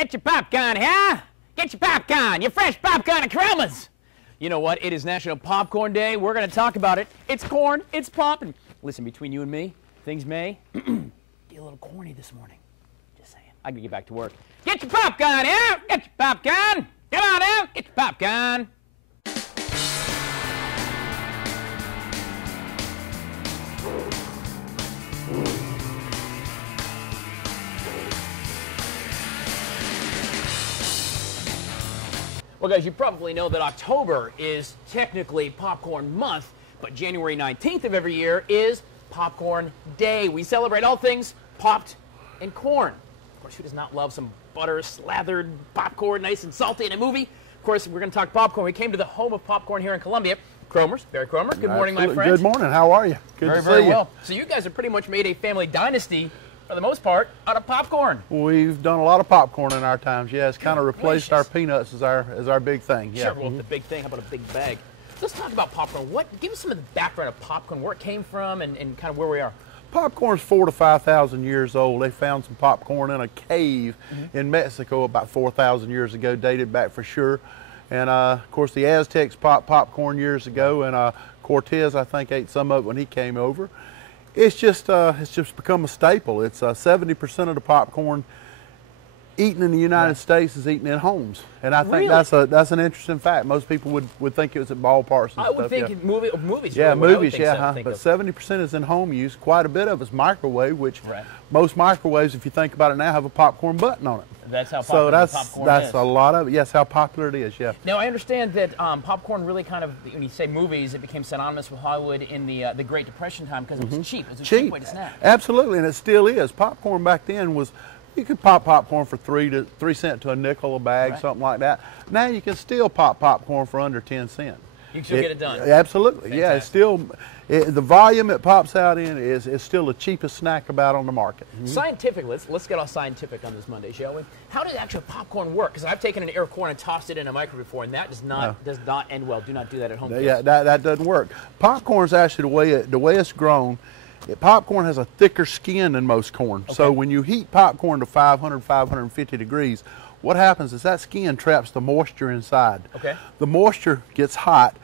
Get your popcorn, huh? Get your popcorn, your fresh popcorn and Cromer's. You know what? It is National Popcorn Day. We're going to talk about it. It's corn, it's pop, and listen, between you and me, things may get a little corny this morning. Just saying. I can get back to work. Get your popcorn, huh? Get your popcorn. Come on out, get your popcorn. Well, guys, you probably know that October is technically Popcorn Month, but January 19th of every year is Popcorn Day. We celebrate all things popped and corn. Of course, who does not love some butter-slathered popcorn, nice and salty in a movie? Of course, we're going to talk popcorn. We came to the home of popcorn here in Columbia. Cromer's, Barry Cromer. Good morning, my friend. Good morning. How are you? Good to see you. Very well. So you guys have pretty much made a family dynasty, for the most part, out of popcorn. We've done a lot of popcorn in our times. Yeah, it's kind of replaced our peanuts as our big thing. Yeah. Sure. Well, the big thing. How about a big bag? Let's talk about popcorn. Give us some of the background of popcorn, where it came from, and kind of where we are. Popcorn's 4,000 to 5,000 years old. They found some popcorn in a cave in Mexico about 4,000 years ago, dated back for sure. And of course, the Aztecs popped popcorn years ago, and Cortez, I think, ate some of it when he came over. It's just become a staple. It's 70% of the popcorn eaten in the United States is eaten in homes, and I think that's an interesting fact. Most people would think it was at ballparks and stuff. I would think movies. Yeah, really movies. But 70% is in home use. Quite a bit of it's microwave, which most microwaves, if you think about it now, have a popcorn button on it. That's how popular popcorn is. That's a lot of it. Yes, how popular it is. Yeah. Now I understand that popcorn really kind of, when you say movies, it became synonymous with Hollywood in the Great Depression time because it was cheap. It was a cheap way to snack. Absolutely, and it still is. Popcorn back then was, you could pop popcorn for 3 cents to a nickel a bag, something like that. Now you can still pop popcorn for under 10 cents. You can still get it done. Absolutely. Fantastic. Yeah, it's still the volume it pops out in is still the cheapest snack about on the market. Scientific. Let's get all scientific on this Monday, shall we? How does actual popcorn work? Because I've taken an ear of corn and tossed it in a microwave before, and that does not end well. Do not do that at home. Yeah, that doesn't work. Popcorn is actually the way it's grown. Popcorn has a thicker skin than most corn. Okay. So when you heat popcorn to 500, 550 degrees, what happens is that skin traps the moisture inside. Okay. The moisture gets hot,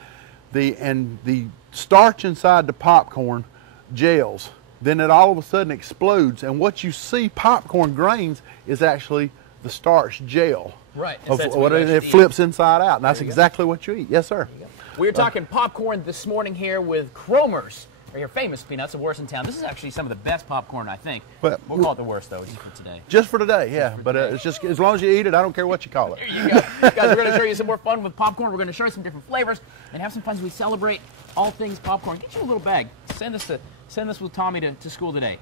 and the starch inside the popcorn gels. Then it all of a sudden explodes, and what you see popcorn grains is actually the starch gel. Right. It flips inside out, and that's exactly what you eat. Yes, sir. We're talking popcorn this morning here with Cromer's. Your famous peanuts, the worst in town. This is actually some of the best popcorn, I think. We'll call it the worst, though, just for today. Just for today, yeah. But it's just, as long as you eat it, I don't care what you call it. There you go. Guys, we're going to show you some more fun with popcorn. We're going to show you some different flavors and have some fun as we celebrate all things popcorn. Get you a little bag. Send this with Tommy to school today.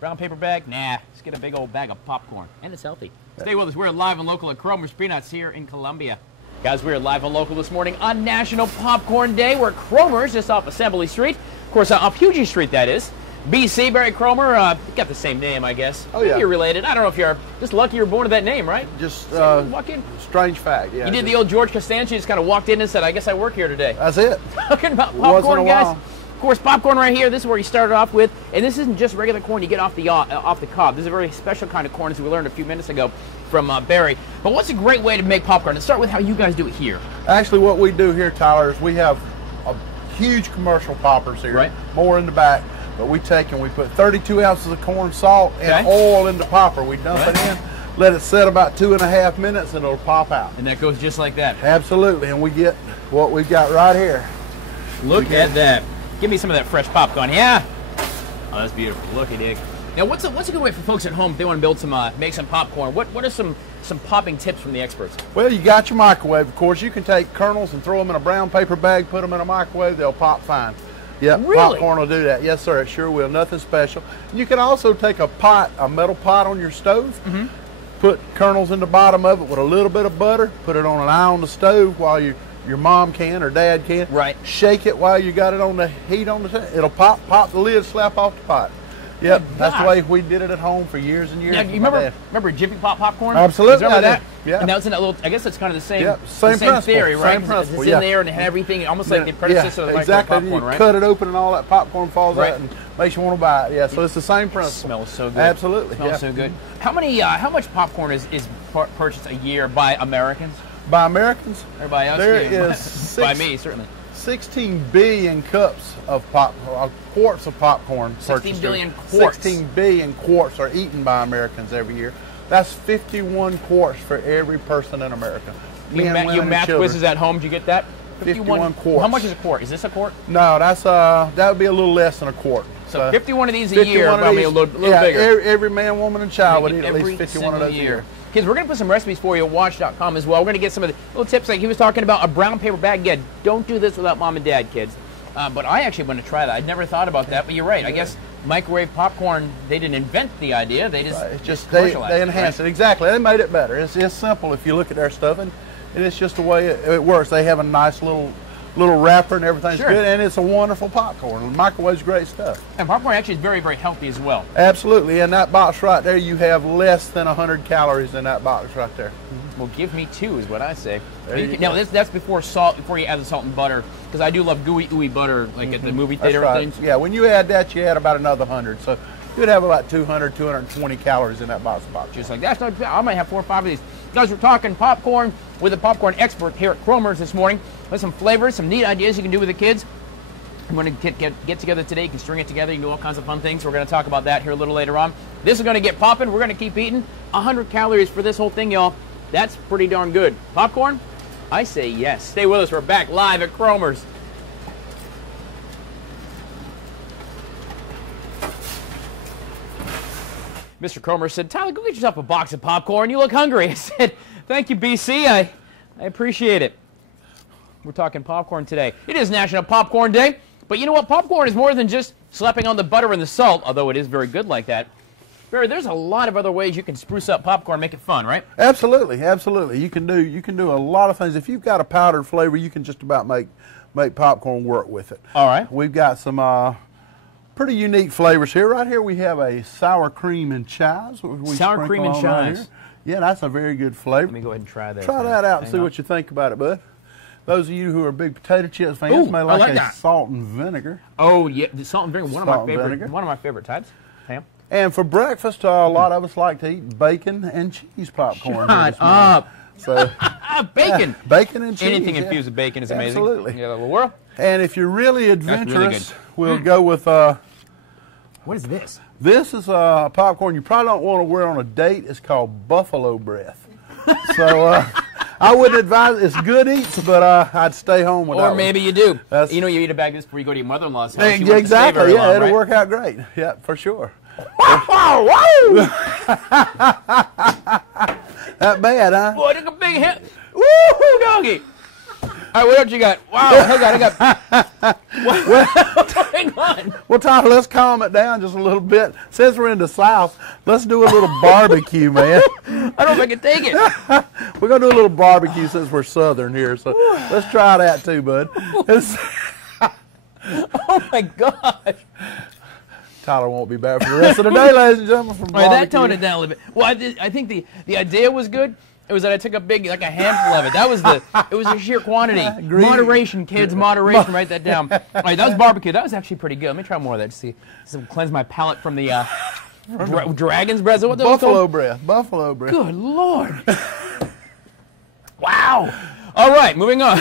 Brown paper bag? Nah. Let's get a big old bag of popcorn. And it's healthy. Stay with us. We're live and local at Cromer's Peanuts here in Columbia. Guys, we're live and local this morning on National Popcorn Day. We're at Cromer's just off Assembly Street. Of course, off Puget Street, that is. BC, Barry Cromer, got the same name, I guess. Oh, yeah. Maybe you're related. I don't know if you're just lucky you were born to that name, right? Just walk in. Strange fact, yeah. You did the old George Costanza, just kind of walked in and said, I guess I work here today. That's it. Talking about popcorn, guys. Of course, popcorn right here, this is where you started off with. And this isn't just regular corn you get off the cob. This is a very special kind of corn, as we learned a few minutes ago from Barry. But what's a great way to make popcorn? Let's start with how you guys do it here. Actually, what we do here, Tyler, is we have huge commercial poppers here, more in the back, but we take and we put 32 ounces of corn, salt, and oil in the popper. We dump it in, let it set about 2.5 minutes, and it'll pop out. And that goes just like that. Absolutely, and we get what we've got right here. Look at that. Give me some of that fresh popcorn. Yeah. Oh, that's beautiful. Look at it. Now, what's a good way for folks at home if they want to build make some popcorn? What are some popping tips from the experts? Well, you got your microwave, of course. You can take kernels and throw them in a brown paper bag, put them in a microwave, they'll pop fine. Yep, really? Popcorn will do that. Yes, sir, it sure will. Nothing special. You can also take a metal pot on your stove, put kernels in the bottom of it with a little bit of butter, put it on an eye on the stove while your mom can or dad can. Right. Shake it while you got it on the heat on the stove. It'll pop the lid, slap off the pot. Yep, that's the way we did it at home for years and years. Now, you remember Jiffy Pop Popcorn? Absolutely. Remember that? Yeah. And that was in that little, I guess it's kind of the same, same theory, right? Same principle, it's in there and it had everything, almost like the predecessor of the microwave popcorn, right? You cut it open and all that popcorn falls out and makes you want to buy it. Yeah, so it's the same principle. It smells so good. Absolutely. It smells so good. How much popcorn is purchased a year by Americans? By Americans, Or by us? there Yeah, is by me, certainly. 16 billion cups of quarts of popcorn 16 billion quarts. 16 billion quarts are eaten by Americans every year. That's 51 quarts for every person in America. You math quizzes at home, did you get that? 51 quarts. How much is a quart? Is this a quart? No, that's that would be a little less than a quart. So 51 of these a year, probably a little yeah, bigger. Every man, woman, and child would eat at least 51 of those a year. Kids, we're going to put some recipes for you at WACH.com as well. We're going to get some of the little tips, like he was talking about a brown paper bag. Again, don't do this without mom and dad, kids. But I actually want to try that. I'd never thought about that, but you're right. I guess microwave popcorn, they didn't invent the idea. They just commercialized they enhanced it. Exactly. They made it better. It's simple if you look at their stuff, and it's just the way it works. They have a nice little wrapper and everything's good, and it's a wonderful popcorn. The microwave's great stuff. And popcorn actually is very, very healthy as well. Absolutely. In that box right there, you have less than 100 calories in that box right there. Well, give me 2 is what I say. Now, that's before salt, before you add the salt and butter, because I do love gooey, ooey butter, like at the movie theater and things. Yeah, when you add that, you add about another 100. So you'd have about 200, 220 calories in that box of popcorn. Just like that's not bad. I might have 4 or 5 of these. Guys, we're talking popcorn with a popcorn expert here at Cromer's this morning. With some flavors, some neat ideas you can do with the kids. You want to get together today, you can string it together, you can do all kinds of fun things. We're going to talk about that here a little later on. This is going to get popping. We're going to keep eating. 100 calories for this whole thing, y'all. That's pretty darn good. Popcorn? I say yes. Stay with us. We're back live at Cromer's. Mr. Cromer said, Tyler, go get yourself a box of popcorn. You look hungry. I said, thank you, BC. I appreciate it. We're talking popcorn today. It is National Popcorn Day, but you know what? Popcorn is more than just slapping on the butter and the salt, although it is very good like that. Barry, there's a lot of other ways you can spruce up popcorn, make it fun, right? Absolutely, absolutely. You can do a lot of things. If you've got a powdered flavor, you can just about make popcorn work with it. All right. We've got some pretty unique flavors here. Right here we have a sour cream and chives. Sour cream and chives. Right, yeah, that's a very good flavor. Let me go ahead and try that. Try that out and see what you think about it, bud. Those of you who are big potato chips fans may like a salt and vinegar. Oh yeah, the salt and vinegar, one of my favorite types. Ham. And for breakfast, a lot of us like to eat bacon and cheese popcorn. Shut up. So bacon. Bacon and cheese. Anything infused with bacon is amazing. Absolutely. Yeah, little world. And if you're really adventurous, we'll go with what is this? This is popcorn you probably don't want to wear on a date. It's called buffalo breath. So I wouldn't advise. It's good eats, but I'd stay home with that. Or maybe you do. You know, you eat a bag of this before you go to your mother-in-law's house. Exactly. Yeah, it'll work out great. Yeah, for sure. Whoa! That bad, huh? Boy, took a big hit. Woo, doggy! All right, what else you got? Wow, I got. Hang on. Well, Tyler, let's calm it down just a little bit. Since we're in the South, let's do a little barbecue, man. I don't know if I can take it. We're going to do a little barbecue since we're Southern here, so let's try that too, bud. Oh, my gosh. Tyler won't be back for the rest of the day, ladies and gentlemen. From all right, that toned it down a little bit. Well, I think the idea was good. It was that I took a a handful of it. That was it was the sheer quantity. Moderation, kids, moderation. Write that down. All right, that was barbecue. That was actually pretty good. Let me try more of that to see. Cleanse my palate from the dragon's breath. What buffalo breath. Buffalo breath. Good Lord. Wow. All right, moving on.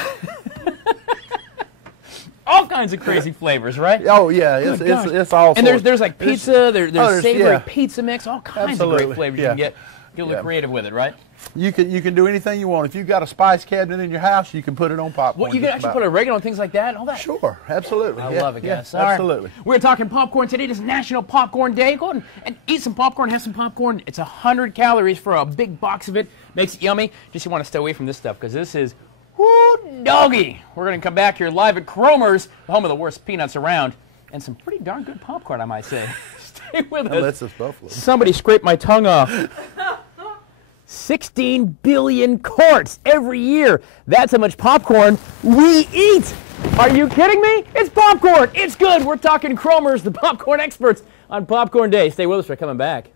All kinds of crazy flavors, right? Oh yeah, it's all. And there's like pizza. There's savory pizza mix. All kinds of great flavors you can get. Get a little creative with it, right? You can do anything you want. If you've got a spice cabinet in your house, you can put it on popcorn. Well, you can actually put oregano on things like that and all that. Sure, absolutely. I love it, guys. Yeah, absolutely. Right. We're talking popcorn today. It is National Popcorn Day. Go ahead and eat some popcorn, have some popcorn. It's 100 calories for a big box of it. Makes it yummy. Just you want to stay away from this stuff because this is doggy. We're going to come back here live at Cromer's, the home of the worst peanuts around, and some pretty darn good popcorn, I might say. Stay with us. That's this buffalo. Somebody scraped my tongue off. 16 billion quarts every year. That's how much popcorn we eat. Are you kidding me? It's popcorn. It's good. We're talking Cromer's, the popcorn experts on Popcorn Day. Stay with us. We're coming back.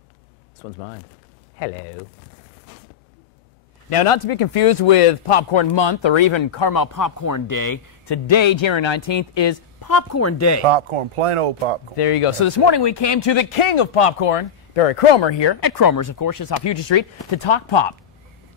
This one's mine. Hello. Now, not to be confused with Popcorn Month or even Caramel Popcorn Day, today, January 19th, is Popcorn Day. Popcorn, plain old popcorn. There you go. So this morning we came to the king of popcorn, Barry Cromer here, at Cromer's, of course, just off Hughes Street, to talk pop.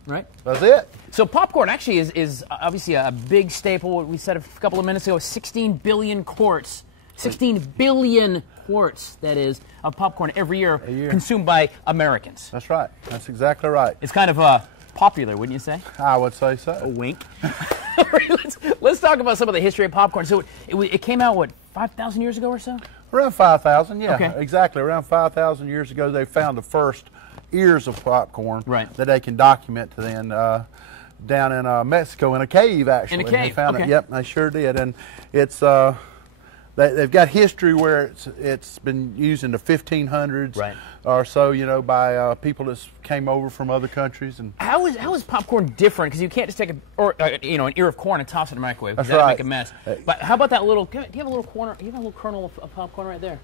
Right. That's it. So popcorn actually is obviously a big staple. We said a couple of minutes ago, 16 billion quarts. 16 billion quarts, that is, of popcorn every year consumed by Americans. That's right. That's exactly right. It's kind of popular, wouldn't you say? I would say so. A wink. Let's talk about some of the history of popcorn. So it came out, what, 5,000 years ago or so? Around 5,000, yeah. Okay. Exactly. Around 5,000 years ago, they found the first ears of popcorn right. that they can document then down in Mexico in a cave, actually. In a cave, they found okay. it. Yep, they sure did. And it's they've got history where it's been used in the 1500s right. or so, you know, by people that came over from other countries. And how is popcorn different? Because you can't just take an ear of corn and toss it in the microwave. That's That'd right. make a mess. But how about that little? Do you have a little corner? You have a little kernel of popcorn right there.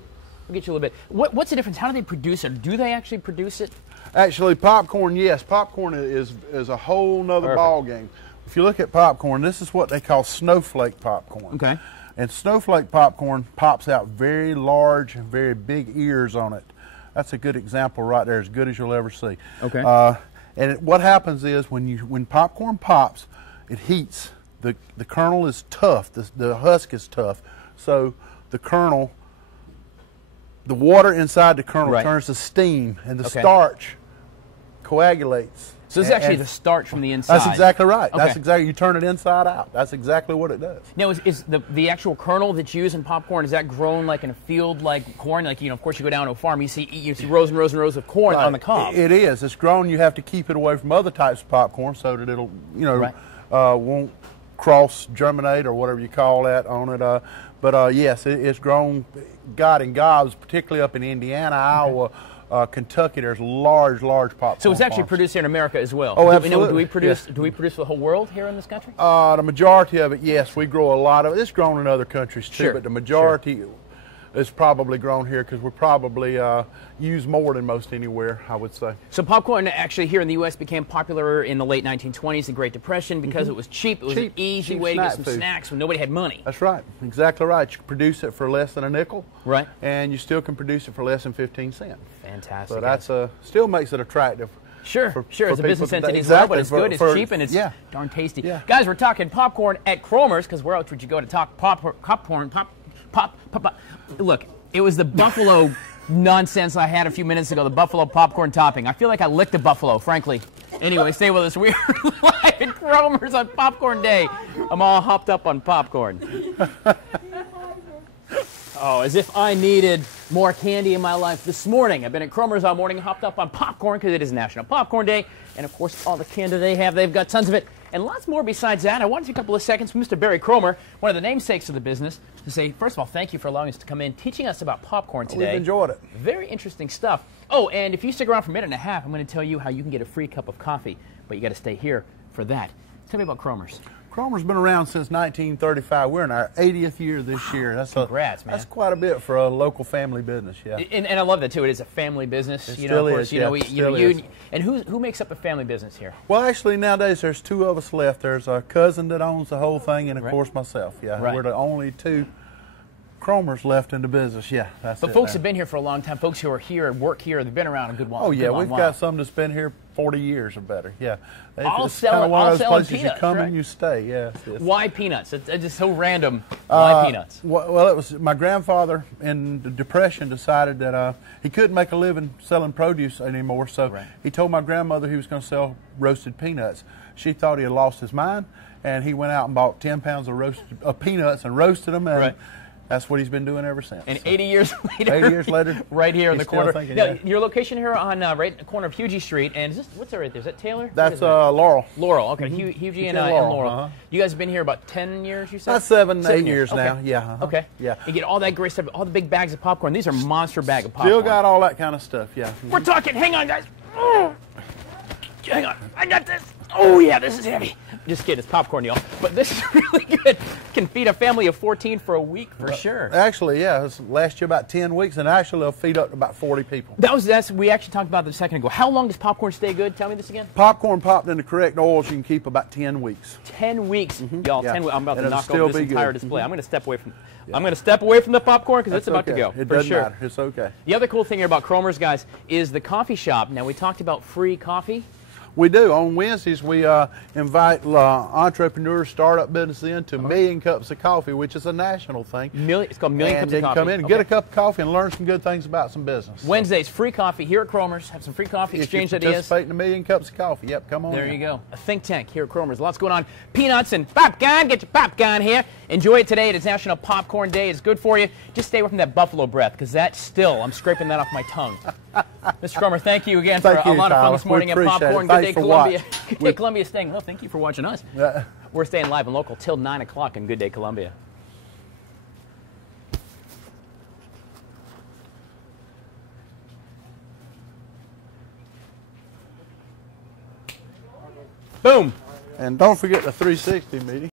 I'll get you a little bit. What's the difference? How do they produce it? Do they actually produce it? Actually, popcorn, yes. Popcorn is a whole nother ball game. If you look at popcorn, this is what they call snowflake popcorn. Okay. And snowflake popcorn pops out very large and very big ears on it. That's a good example right there, as good as you'll ever see. Okay. What happens is when popcorn pops, it heats. The kernel is tough. The husk is tough. So the kernel, the water inside the kernel right. turns to steam, and the starch coagulates. So this is actually the starch from the inside. That's exactly right. Okay. That's exactly, you turn it inside out. That's exactly what it does. Now, is the actual kernel that's used in popcorn, is that grown like in a field like corn? Like, of course you go down to a farm, you see rows and rows and rows of corn on the cob. It is. It's grown. You have to keep it away from other types of popcorn so that it'll, right. Won't cross germinate or whatever you call that on it. But yes, it's grown, got in gobs, particularly up in Indiana, Iowa, Kentucky. There's large popcorn. So it's actually farms. produced here in America as well. Oh, absolutely. Do we produce? Yes. Do we produce for the whole world here in this country? The majority of it, yes, we grow a lot of it. It's grown in other countries too, sure. but the majority is probably grown here because we probably use more than most anywhere, I would say. So popcorn actually here in the U.S. became popular in the late 1920s, the Great Depression, because it was cheap. It was an easy way to get some snacks when nobody had money. That's right. Exactly right. You can produce it for less than a nickel. Right. And you still can produce it for less than 15 cents. Fantastic. So that's still makes it attractive. Sure, it's a business entity as exactly. well, but it's good, it's cheap, and it's darn tasty. Yeah. Guys, we're talking popcorn at Cromer's, because where else would you go to talk popcorn? Look, it was the buffalo nonsense I had a few minutes ago, the buffalo popcorn topping. I feel like I licked a buffalo, frankly. Anyway, stay with us. We're live at Cromer's on Popcorn Day. I'm all hopped up on popcorn. Oh, as if I needed more candy in my life this morning. I've been at Cromer's all morning, hopped up on popcorn because it is National Popcorn Day. And of course, all the candy they have, they've got tons of it. And lots more besides that. I want to take a couple of seconds from Mr. Barry Cromer, one of the namesakes of the business, to say, first of all, thank you for allowing us to come in, teaching us about popcorn today. We've enjoyed it. Very interesting stuff. Oh, and if you stick around for a minute and a half, I'm going to tell you how you can get a free cup of coffee, but you got to stay here for that. Tell me about Cromer's. Cromer's been around since 1935. We're in our 80th year this year. That's Congrats, man. That's quite a bit for a local family business, yeah. And I love that too. It is a family business. It still of course, is. And who makes up a family business here? Well, actually, nowadays there's two of us left. There's a cousin that owns the whole thing, and of course myself. Yeah, right. We're the only two Cromers left in the business. Yeah, that's it. But folks have been here for a long time. Folks who are here and work here, they've been around a good while. Oh yeah, we've got some that's been here 40 years or better. Yeah, All it's kind of one of those places peanuts, you come right? and you stay. Yeah. Why peanuts? It's just so random. Why peanuts? Well, it was my grandfather in the Depression decided that he couldn't make a living selling produce anymore, so he told my grandmother he was going to sell roasted peanuts. She thought he had lost his mind, and he went out and bought 10 pounds of peanuts and roasted them, and that's what he's been doing ever since. And 80 years later. 80 years later. Right here in the corner. Thinking, now, your location here on right in the corner of Hugie Street, and is this, what's that right there? Is that Taylor? That's Laurel. Laurel, okay. Hugie and Laurel. You guys have been here about 10 years, you said? About 7, 8 years now, yeah. Okay. Yeah. You get all that great stuff, all the big bags of popcorn. These are monster bag of popcorn. Still got all that kind of stuff, yeah. We're talking, hang on, guys. Oh. Hang on, I got this. Oh, yeah, this is heavy. Just kidding, it's popcorn, y'all. But this is really good. Can feed a family of 14 for a week, for sure. Actually, yeah, this lasts you about 10 weeks, and actually they'll feed up to about 40 people. We actually talked about this a second ago. How long does popcorn stay good? Tell me this again. Popcorn popped in the correct oils you can keep about 10 weeks. 10 weeks, y'all. Yeah. 10 weeks. I'm about to knock over this entire display. I'm going to step away from. I'm going to step away from the popcorn because it's about to go. It doesn't matter. It's okay. The other cool thing here about Cromer's, guys, is the coffee shop. Now we talked about free coffee. We do. On Wednesdays, we invite entrepreneurs, startup businesses into Million Cups of Coffee, which is a national thing. It's called Million Cups of Coffee. And they can come in and get a cup of coffee and learn some good things about some business. Wednesdays, free coffee here at Cromer's. Have some free coffee, exchange if you ideas. participate in a Million Cups of Coffee. Yep, come on. There you go. A think tank here at Cromer's. Lots going on. Peanuts and popcorn. Get your popcorn here. Enjoy it today. It is National Popcorn Day. It's good for you. Just stay away from that buffalo breath, because that still, I'm scraping that off my tongue. Mr. Cromer, thank you again for a lot of fun this morning at Popcorn. Good day, Columbia. Good day, Columbia staying. Well, thank you for watching us. We're staying live and local till 9 o'clock in Good Day, Columbia. Boom. And don't forget the 360 meeting.